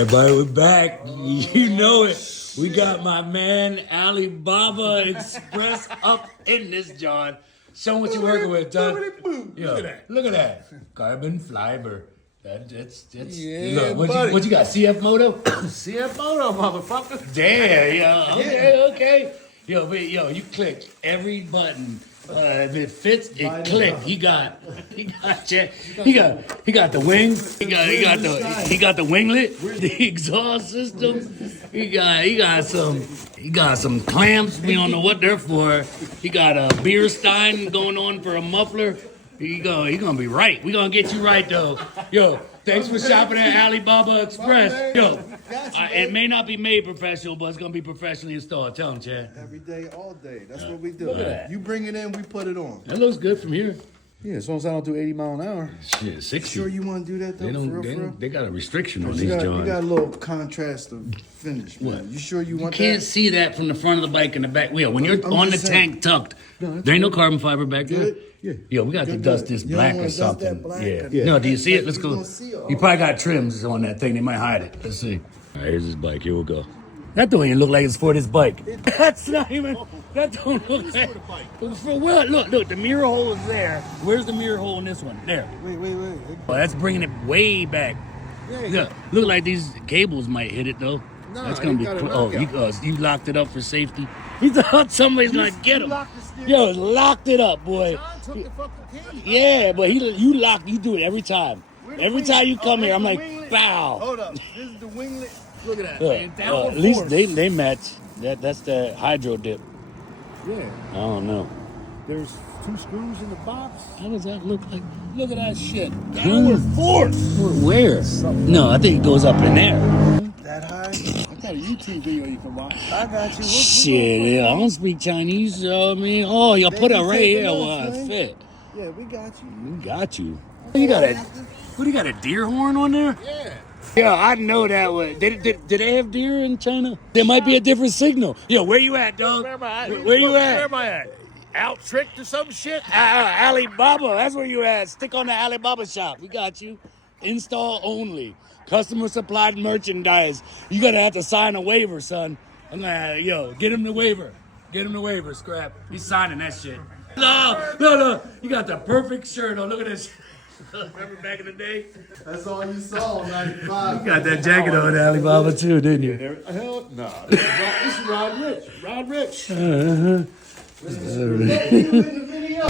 Everybody, we're back. You know it. We got my man Alibaba Express up in this, John. Show what you're working with, John. Yo, look at that. Carbon fiber. That's yeah, look, what you got? CF Moto? CF Moto, motherfucker. Damn, okay. Yo, you click every button. If it fits, it click. He got the wings. He got the winglet, the exhaust system. He got some clamps. We don't know what they're for. He got a beer stein going on for a muffler. He gonna be right. We gonna get you right though. Yo, thanks for shopping at Alibaba Express. Yo, it may not be made professional, but it's gonna be professionally installed. Tell him, Chad. Every day, all day. That's what we do. Look at that. You bring it in, we put it on. That looks good from here. Yeah, as long as I don't do 80 mile an hour. Shit, 60. Sure you want to do that though? They got a restriction on You these got Johns. a little contrast of finish, man. What? You sure you want Can't that? see that from the front of the bike and the back wheel. When you're I'm on the just saying. tank tucked, No, there ain't no carbon fiber back there. Good? Yeah. Yo, we got to Good, dust good. this You black don't or wanna dust something. that black? Yeah. No, do you see it? Let's You go. gonna see all You probably got trims on that thing. They might hide it. Let's see. All right, here's his bike. Here we go. That don't even look like it's for this bike. That's not even. That don't look like. For what? Look. The mirror hole is there. Where's the mirror hole in this one? There. Wait. Oh, that's bringing it way back. Yeah. Look like these cables might hit it though. Nah, That's gonna be. got a You locked it up for safety. He thought somebody's gonna get him. locked the steering. Yo, locked it up, boy. John took the fucking key. Yeah, but you do it every time. Every time you come here, I'm like, bow. Hold up. This is the winglet. Look at that. Look, Man. Downward at least force. they match. That's the hydro dip. Yeah. I don't know. There's 2 screws in the box. How does that look like? Look at that shit. Downward force. Where? No, I think it goes up in there. That high? I got a YouTube video you can watch. I got you. Shit, yeah, I don't speak Chinese. I mean, oh, you put it Baby, right take it here. off, Well, it man. fit. Yeah, we got you. We got you. You got a? What do you got? A deer horn on there? Yeah. Yeah, I know that one. Did they have deer in China? There might be a different signal. Yo, where you at, dog? Where am I at? Where you at? Where am I at? Out tricked or some shit? Alibaba. That's where you at. Stick on the Alibaba shop. We got you. Install only. Customer supplied merchandise. You gotta have to sign a waiver, son. I'm like, yo, get him the waiver. Get him the waiver, Scrap. He's signing that shit. No. You got the perfect shirt on. Look at this. Remember back in the day? That's all you saw, 95. You got that jacket on Alibaba too, didn't you? Hell no. This is Rod Rich. Rod Rich. Look at you in the video.